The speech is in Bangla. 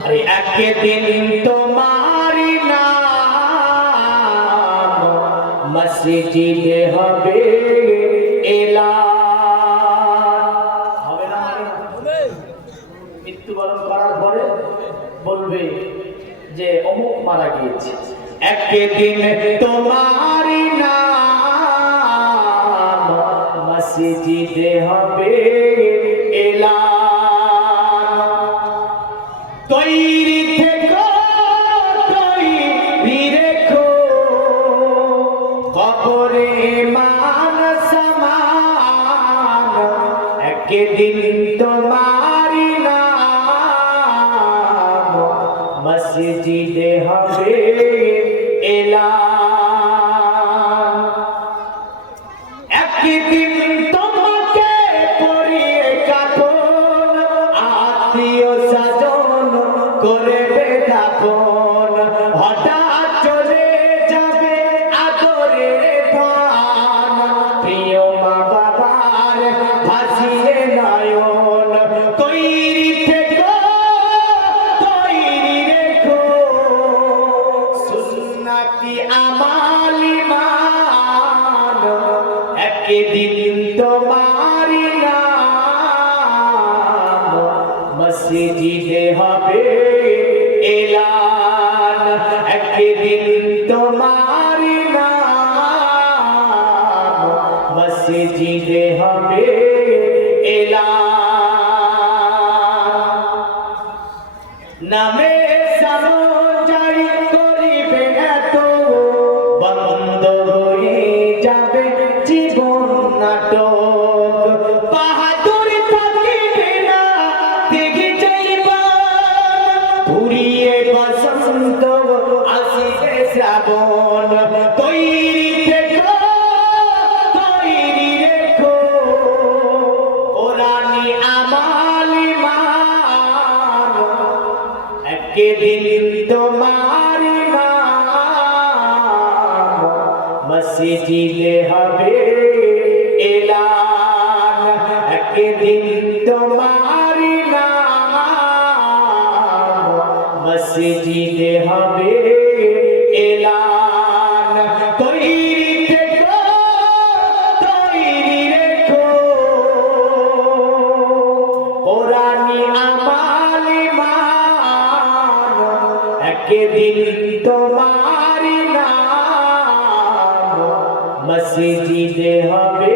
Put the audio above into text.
अरे একদিন তোমারি নাম মসজিদে হবে এলান। হবে না? হবে। মৃত্যুবরণ করার পরে বলবে যে অমুক মারা গিয়েছে। একদিন তোমারি নাম মসজিদে হবে এলান। তৈরি থেকো, তৈরি রেখো, কবরে মান সমান। একদিন তোমারি নাম মসজিদে হবে এলান। একদিন তোমাকে পরিয়ে কাফন, আত্মীয় স্বজন করবে দাফন। হঠাৎ চলে যাবে আদরের ধন, প্রিয় মা বাবার ভাসিয়ে নয়ন। তৈরি থেকো, তৈরি রেখো, সুন্নতি আমাল ঈমান। একদিন তোমারি নাম মসজিদে হবে এলান। একদিন তোমারি নাম মসজিদে হবে এলান। নামে সামঞ্জয় করিবে এত, বন্ধ হয়ে যাবে জীবন নাটক। বাহাদুর থাকিবে না দেখে যাইবা, পুরিয়ে বসন্ত আসিবে শ্রাবণ। তৈরি থেকো, তৈরি রেখো, কোরআনি আমাল ঈমান। একদিন তোমারি নাম মসজিদে হবে এলান। একদিন তোমারি নাম মসজিদে হবে এলান। তৈরি থেকো, তৈরি রেখো, কোরআনি আমাল ঈমান। একদিন তোমারি নাম মসজিদে হবে।